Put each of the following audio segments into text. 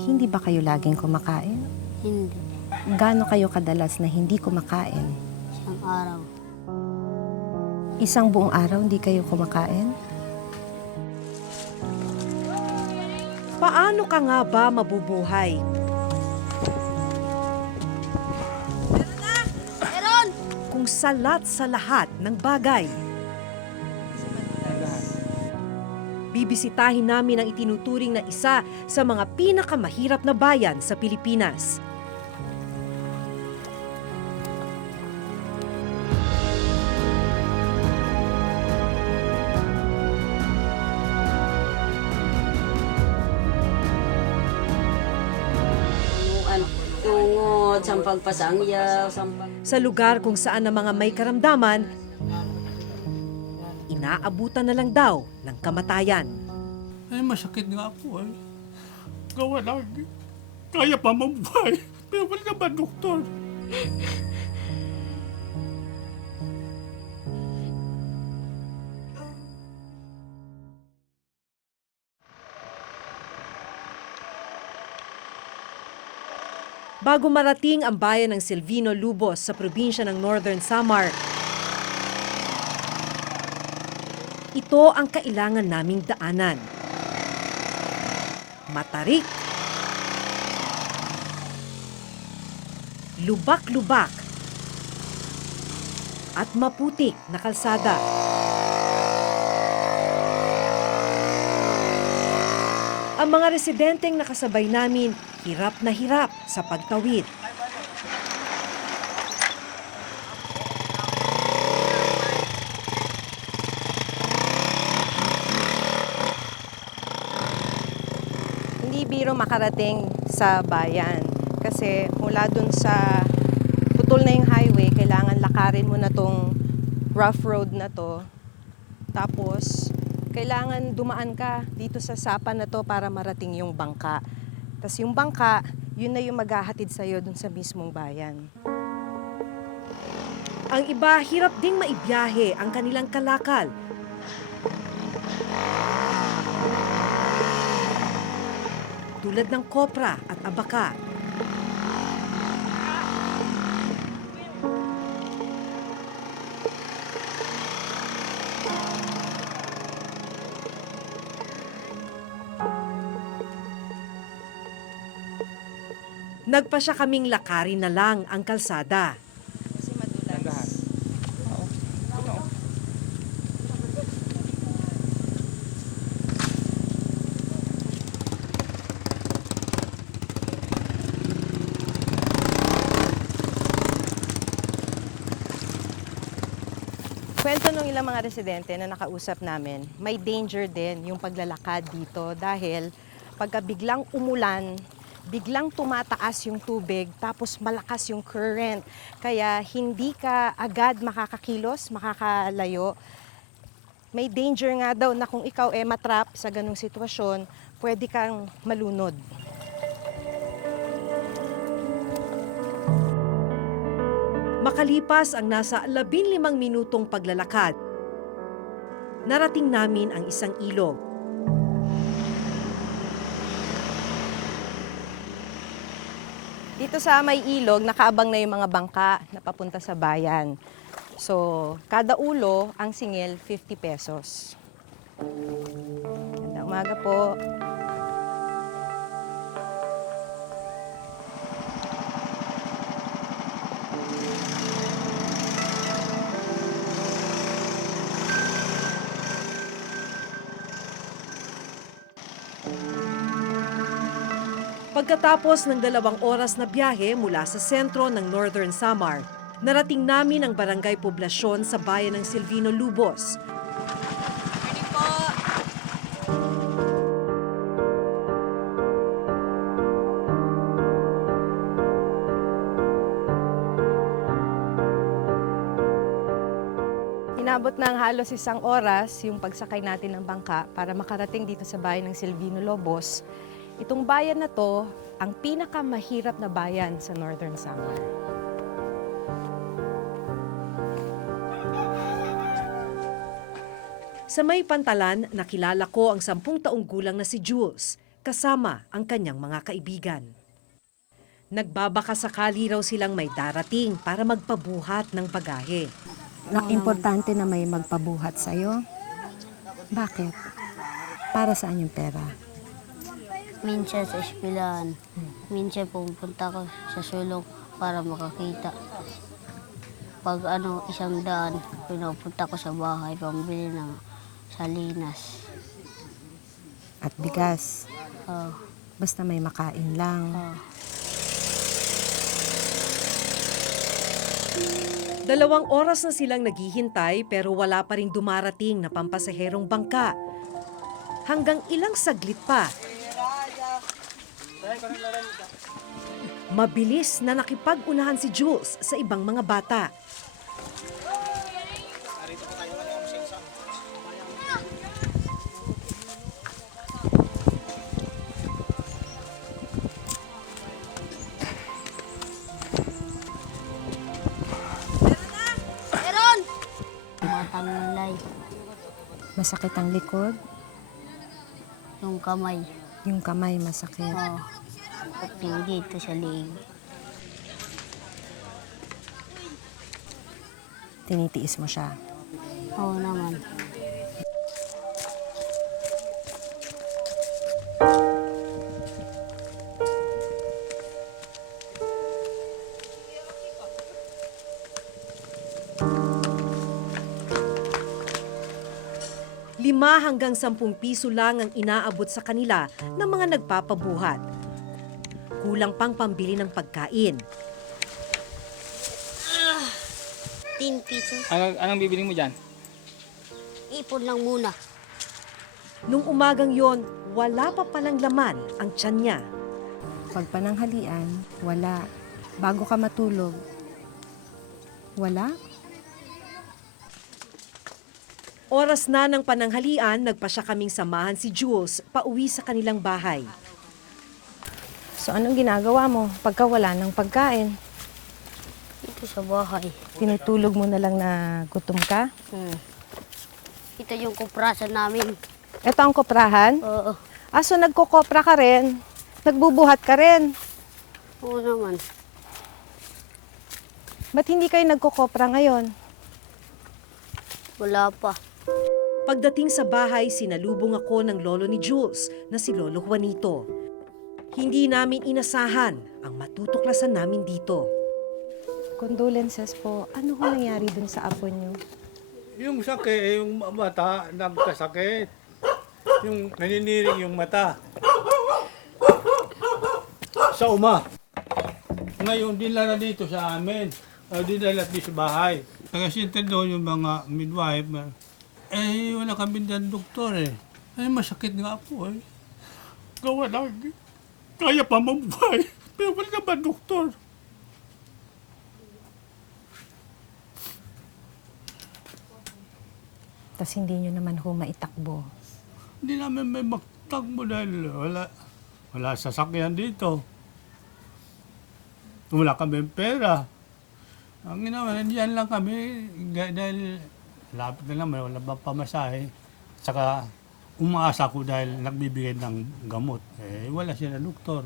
Hindi ba kayo laging kumakain? Hindi. Gaano kayo kadalas na hindi kumakain? Isang araw. Isang buong araw hindi kayo kumakain? Paano ka nga ba mabubuhay? Meron! Kung salat sa lahat ng bagay. Bibisitahin namin ang itinuturing na isa sa mga pinakamahirap na bayan sa Pilipinas. Tungod, sampag pasangyaw, sampag... Sa lugar kung saan ang mga may karamdaman, inaabutan na lang daw ng kamatayan. Ay, masakit nga po ay. Gawa lang. Kaya pa mabuhay. Pero wala naman, doktor. Bago marating ang bayan ng Silvino Lubos sa probinsya ng Northern Samar, ito ang kailangan naming daanan. Matarik, lubak-lubak, at maputik na kalsada. Ang mga residenteng nakasabay namin, hirap na hirap sa pagtawid. Hindi biro makarating sa bayan. Kasi mula dun sa putol na yung highway, kailangan lakarin mo na tong rough road na to. Tapos, kailangan dumaan ka dito sa sapa na to para marating yung bangka. Tapos yung bangka, yun na yung maghahatid sa'yo dun sa mismong bayan. Ang iba, hirap ding maibiyahe ang kanilang kalakal. Tulad ng kopra at abaka. Nagpasya kaming lakarin na lang ang kalsada. Kasi madulas. Kwento nung ilang mga residente na nakausap namin, may danger din yung paglalakad dito dahil pagka biglang umulan, biglang tumataas yung tubig tapos malakas yung current. Kaya hindi ka agad makakakilos, makakalayo. May danger nga daw na kung ikaw matrap sa ganung sitwasyon, pwede kang malunod. Makalipas ang nasa 15 minutong paglalakad, narating namin ang isang ilog. Dito sa may ilog, nakaabang na yung mga bangka na papunta sa bayan. So, kada ulo, ang singil, 50 pesos. Ganda umaga po. Pagkatapos ng 2 oras na biyahe mula sa sentro ng Northern Samar, narating namin ang barangay poblasyon sa bayan ng Silvino Lubos. Inabot ng halos 1 oras yung pagsakay natin ng bangka para makarating dito sa bayan ng Silvino Lubos. Itong bayan na to, ang pinakamahirap na bayan sa Northern Samar. Sa may pantalan, nakilala ko ang 10 taong gulang na si Jules. kasama ang kanyang mga kaibigan. Nagbabaka sakali raw silang may darating para magpabuhat ng bagahe. Importante na may magpabuhat sa'yo. Bakit? Para saan yung pera? Minsan sa eskwelahan. Minsan pupunta ko sa sulok para makakita. Pag isang daan, pinupunta ko sa bahay pambili ng salinas. At bigas. Oh, Basta may makain lang. oh. 2 oras na silang naghihintay pero wala pa ring dumarating na pampasaherong bangka. Hanggang ilang saglit pa. Mabilis na nakipag-unahan si Jules sa ibang mga bata. Matangilay. Masakit ang likod. Yung kamay. Yung kamay masakit. Oh. At yung dito sa liig. Tinitiis mo siya. Oo naman. ₱5 hanggang 10 piso lang ang inaabot sa kanila ng mga nagpapabuhat. Kulang pang pambili ng pagkain. 10 pesos. Anong bibiling mo dyan? Ipon lang muna. Nung umagang yon, wala pa palang laman ang tiyan niya. Pag pananghalian, wala. Bago ka matulog, wala. Oras na ng pananghalian, nagpasya kaming samahan si Jules pauwi sa kanilang bahay. So anong ginagawa mo pagka wala ng pagkain? Ito sa bahay. Tinutulog mo na lang na gutom ka? Ito yung kuprasan namin. Ito ang koprahan? Oo. So nagkukopra ka rin? Nagbubuhat ka rin? Oo naman. Ba't hindi kayo nagkukopra ngayon? Wala pa. Pagdating sa bahay, sinalubong ako ng lolo ni Jules na si Lolo Juanito. Hindi namin inasahan ang matutuklasan namin dito. Condolences po. Ano ho nangyari dun sa apo niyo? Yung sakit, yung mata, nagkasakit. Yung naniniring yung mata. Sa uma. Ngayon, dinala na dito sa amin. Dinala dito sa bahay. Kasi doon yung mga midwife. Wala kami dyan doktor eh. Masakit nga po eh. Gawa lang. Kaya pa mabuhay. Pero wala naman doktor. Tapos hindi nyo naman ho maitakbo. Hindi namin may magtagbo dahil wala sasakyan dito. Wala kami pera. Ang ginawa, nandiyan lang kami dahil lapit na naman, wala bang pamasahe. Saka umaasa ko dahil nagbibigay ng gamot. Wala siya na doktor.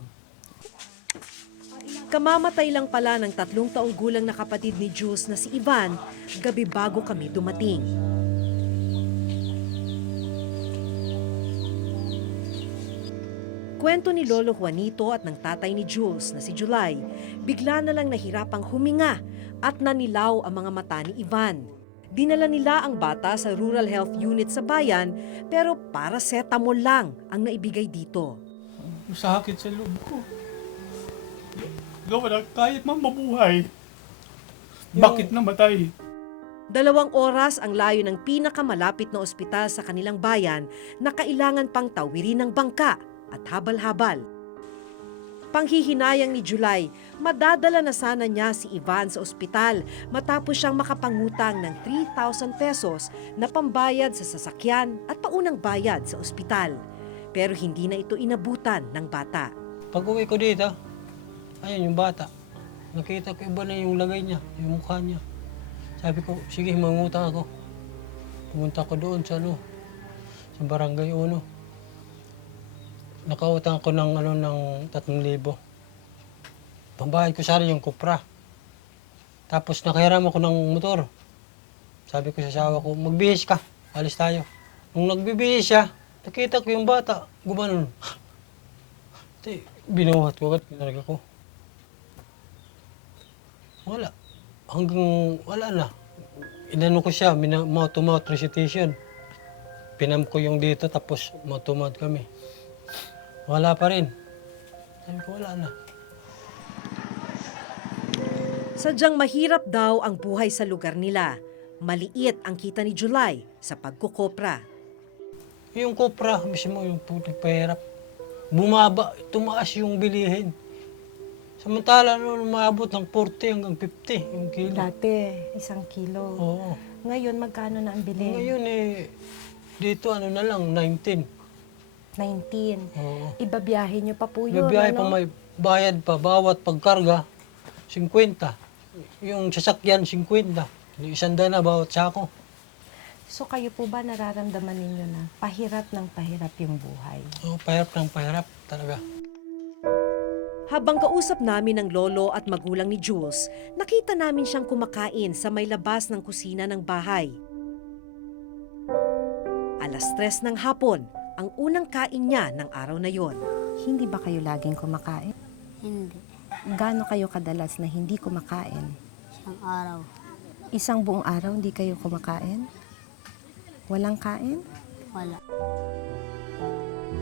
Kamamatay lang pala ng 3 taong gulang na kapatid ni Jules na si Ivan, gabi bago kami dumating. Kwento ni Lolo Juanito at ng tatay ni Jules na si July, bigla na lang nahirapang huminga at nanilaw ang mga mata ni Ivan. Dinala nila ang bata sa Rural Health Unit sa bayan pero paracetamol lang ang naibigay dito. Sakit sa loob ko. Gawa na, kahit man mabuhay. Bakit namatay? 2 oras ang layo ng pinakamalapit na ospital sa kanilang bayan na kailangan pang tawirin ng bangka at habal-habal. Panghihinayang ni July, madadala na sana niya si Ivan sa ospital matapos siyang makapangutang ng 3,000 pesos na pambayad sa sasakyan at paunang bayad sa ospital. Pero hindi na ito inabutan ng bata. Pag uwi ko dito, ayun yung bata. Nakita ko iba na yung lagay niya, yung mukha niya. Sabi ko, sige, mangutang ako. Pumunta ko doon sa sa Barangay 1. nakautang ko ng, ng 3,000. Pambayad ko sana yung kupra. Tapos nakahiram ako ng motor. Sabi ko sa asawa ko, magbihis ka, alis tayo. Nung nagbibihis siya, nakita ko yung bata, gumanon. Binuhat ko agad, pinarga ko. Wala. Hanggang wala na. Inano ko siya, mouth-to-mouth recitation. Pinam ko yung dito, tapos mouth-to-mouth kami. Wala pa rin. Sabi ko, wala na. Sadyang mahirap daw ang buhay sa lugar nila. Maliit ang kita ni July sa pagkukopra. Yung kopra, mismo yung pahirap. Bumaba, tumaas yung bilihin. Samantala, umabot ng 40 hanggang 50 yung kilo. Dati, 1 kilo. Oo. Ngayon, magkano na ang bili? Ngayon dito na lang, 19. 19. Oo. Ibabiyahe nyo pa po yun. May biyahe pa, may bayad pa, bawat pagkarga, 50. Yung sasakyan, 50. 100 na bawat sako. So kayo po ba nararamdaman ninyo na pahirap ng pahirap yung buhay? Oo, pahirap ng pahirap talaga. Habang kausap namin ang lolo at magulang ni Jules, nakita namin siyang kumakain sa may labas ng kusina ng bahay. 3:00 ng hapon, ang unang kain niya ng araw na yon. Hindi ba kayo laging kumakain? Hindi. Gaano kayo kadalas na hindi kumakain? Isang araw. Isang buong araw hindi kayo kumakain? Walang kain? Wala.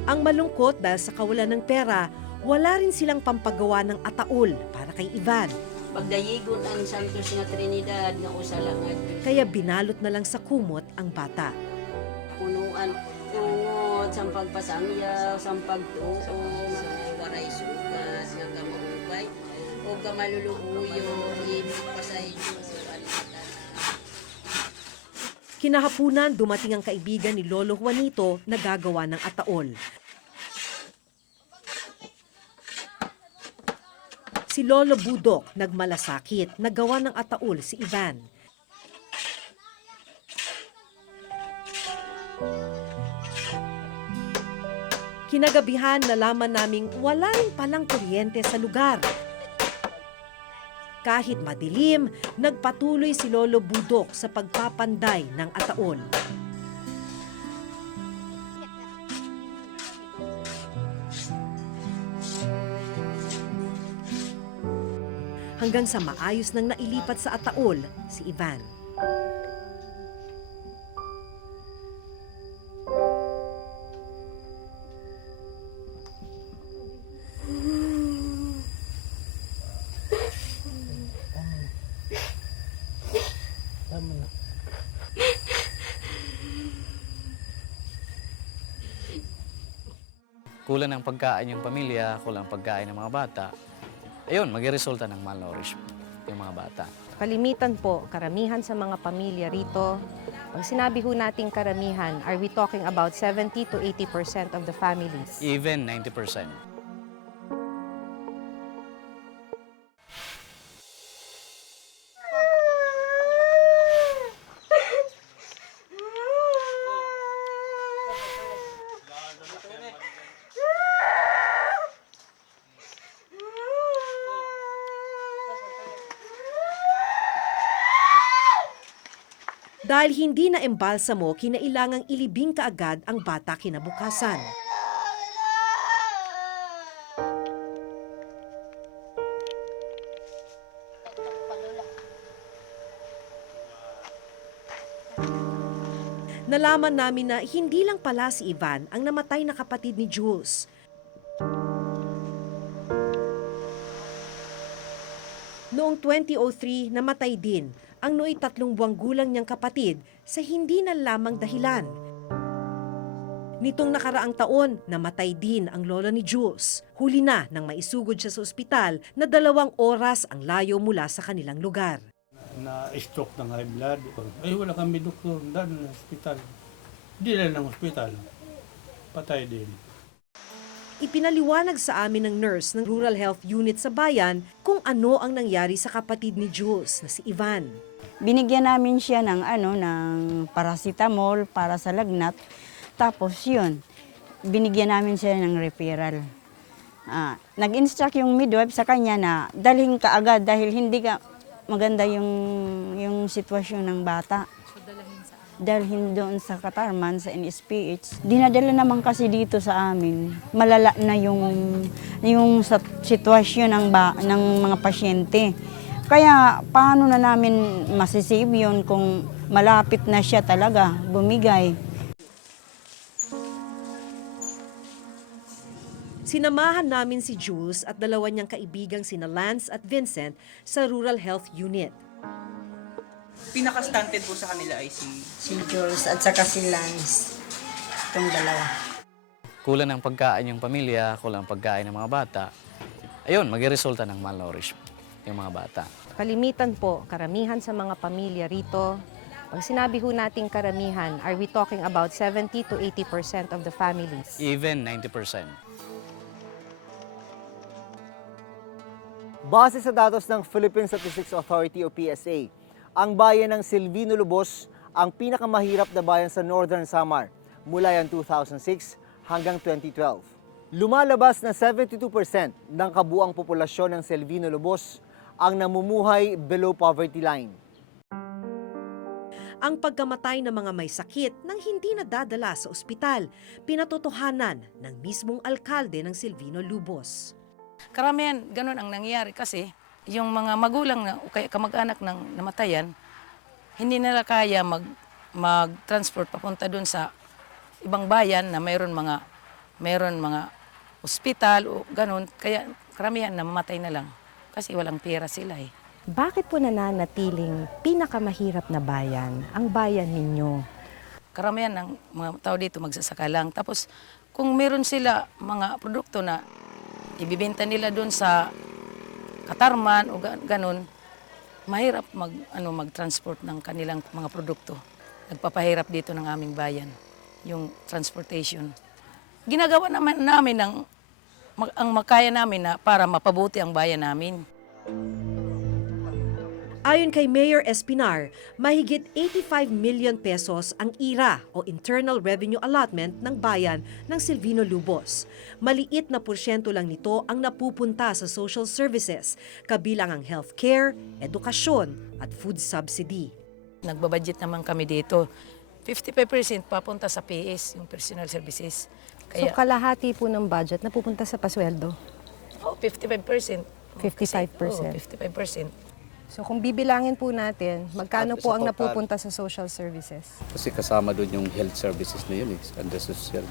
Ang malungkot dahil sa kawalan ng pera, wala rin silang pampagawa ng ataol para kay Ivan. Pagdayigon ang Santos nga Trinidad nga usa lang nga Kaya binalot na lang sa kumot ang bata. punuan tungod sa pagpasangyaw, sa pagtuo, waray sugat, nga kamaubay, o kamalulubuyo, ibig pasaylo, Kinahapunan, dumating ang kaibigan ni Lolo Juanito na gagawa ng ataol. Si Lolo Budok nagmalasakit, nagawa ng ataol si Ivan. Kinagabihan, nalaman naming wala rin palang kuryente sa lugar. Kahit madilim, nagpatuloy si Lolo Budok sa pagpapanday ng ataol. Hanggang sa maayos nang nailipat sa ataol si Ivan. Tama na. Kulang ng pagkain yung pamilya, kulang ng pagkain ng mga bata, ayun, magre-resulta ng malnourishment yung mga bata. Kalimitan po, karamihan sa mga pamilya rito, pag sinabi ho nating karamihan, are we talking about 70 to 80% of the families? Even 90%. Dahil hindi na embalsamo, kinailangang ilibing kaagad ang bata kinabukasan. Nalaman namin na hindi lang pala si Ivan ang namatay na kapatid ni Jules. Noong 2003, namatay din ang nooy 3 buwang gulang niyang kapatid sa hindi na lamang dahilan. Nitong nakaraang taon, namatay din ang lola ni Jules. Huli na nang maisugod siya sa ospital na 2 oras ang layo mula sa kanilang lugar. Na-stroke ng high blood. Ay, wala kami doktor doon sa ospital. Hindi na ng ospital. Patay din. Ipinaliwanag sa amin ng nurse ng Rural Health Unit sa bayan kung ano ang nangyari sa kapatid ni Jules na si Ivan. Binigyan namin siya ng paracetamol para sa lagnat. Tapos yun, binigyan namin siya ng referral. Nag-instruct yung midwife sa kanya na dalhin ka agad dahil hindi ka maganda yung sitwasyon ng bata. Dalhin doon sa Katarman, sa NSPH. Dinadala naman kasi dito sa amin. Malala na yung sitwasyon ng mga pasyente. Kaya paano na namin masisave yun kung malapit na siya talaga bumigay. Sinamahan namin si Jules at dalawa niyang kaibigang sina Lance at Vincent sa Rural Health Unit. Pinaka-stunted po sa kanila ay Si Jules at saka si Lance. Itong dalawa. Kulang ng pagkain yung pamilya, kulang ng pagkain ng mga bata. Ayun, magresulta ng malnourished yung mga bata. Kalimitan po, karamihan sa mga pamilya rito, pag sinabi ho nating karamihan, are we talking about 70 to 80% of the families? Even 90%. Base sa datos ng Philippine Statistics Authority o PSA, ang bayan ng Silvino Lubos ang pinakamahirap na bayan sa Northern Samar mula yan 2006 hanggang 2012. Lumalabas na 72% ng kabuang populasyon ng Silvino Lubos ang namumuhay below poverty line. Ang pagkamatay ng mga may sakit nang hindi nadadala sa ospital, pinatotohanan ng mismong alkalde ng Silvino Lubos. Karamihan, ganun ang nangyayari kasi yung mga magulang na o kaya kamag-anak ng namatayan, hindi nila kaya mag-transport papunta doon sa ibang bayan na mayroon mga ospital o ganun. Kaya karamihan namamatay na lang kasi walang pera sila eh. Bakit po nananatiling pinakamahirap na bayan ang bayan ninyo? Karamihan ng mga tao dito magsasaka lang. Tapos kung meron sila mga produkto na ibibenta nila doon sa Katarman o ganun, mahirap mag-transport ng kanilang mga produkto. Nagpapahirap dito ng aming bayan, yung transportation. Ginagawa namin ang makaya namin na para mapabuti ang bayan namin. Ayon kay Mayor Espinar, mahigit 85 million pesos ang IRA o Internal Revenue Allotment ng bayan ng Silvino Lubos. Maliit na porsyento lang nito ang napupunta sa social services, kabilang ang healthcare, edukasyon at food subsidy. Nagbabudget naman kami dito. 55% papunta sa PS, yung personal services. So kalahati po ng budget napupunta sa pasweldo? 55%. 55%. 55%. So kung bibilangin po natin, magkano po ang napupunta sa social services? Kasi kasama doon yung health services na yun, under social.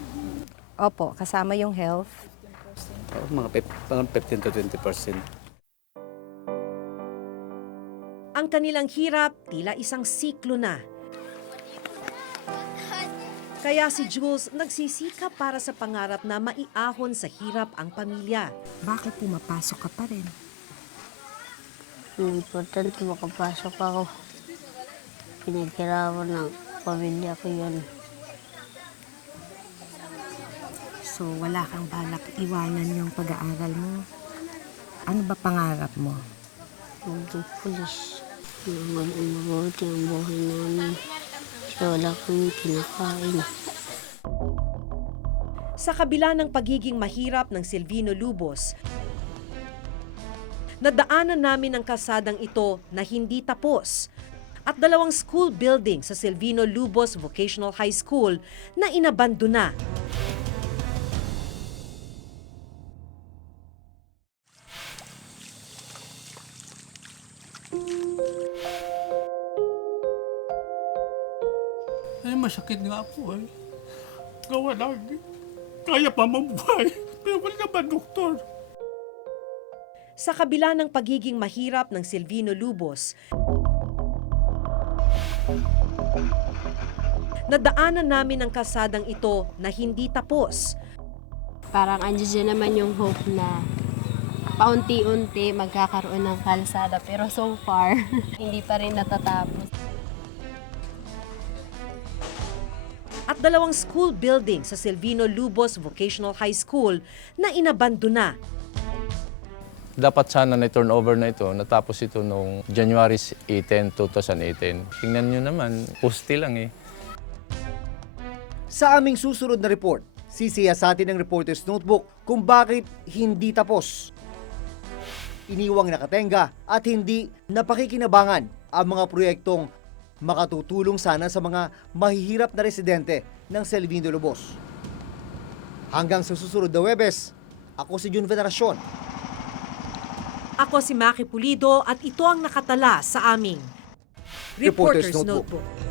Opo, kasama yung health. Mga 15 to 20%. Ang kanilang hirap tila isang siklo na. Kaya si Jules nagsisikap para sa pangarap na maiahon sa hirap ang pamilya. Bakit pumapasok ka pa rin? Ang importante makapasok ako. Pinaghirapan ng pamilya ko yun. So wala kang balak iwanan yung pag-aaral mo? Ano ba pangarap mo? Maging pulis. Mabuti ang buhay namin. Kasi wala kang kinakain. Sa kabila ng pagiging mahirap ng Silvino Lubos, nadaanan namin ang kalsadang ito na hindi tapos at dalawang school building sa Silvino Lubos Vocational High School na inabandona. Ay, masakit nga po eh. Gawa lang. Kaya pa mabuhay. Pero wala naman, doktor. Sa kabila ng pagiging mahirap ng Silvino Lubos, nadaanan namin ang kalsadang ito na hindi tapos. Parang andyan naman yung hope na paunti-unti magkakaroon ng kalsada. Pero so far, hindi pa rin natatapos. At dalawang school building sa Silvino Lubos Vocational High School na inabandona. Dapat sana na turnover na ito, natapos ito noong January 18, 2018. Tingnan nyo naman, poste lang eh. Sa aming susunod na report, Sisiyasatin ng Reporter's Notebook kung bakit hindi tapos. Iniwang nakatenga at hindi napakikinabangan ang mga proyektong makatutulong sana sa mga mahihirap na residente ng Selvino Lobos. Hanggang sa susunod na Huwebes, ako si Jun Veneracion. Ako si Maki Pulido at ito ang nakatala sa aming Reporter's Reporter's Notebook. Notebook.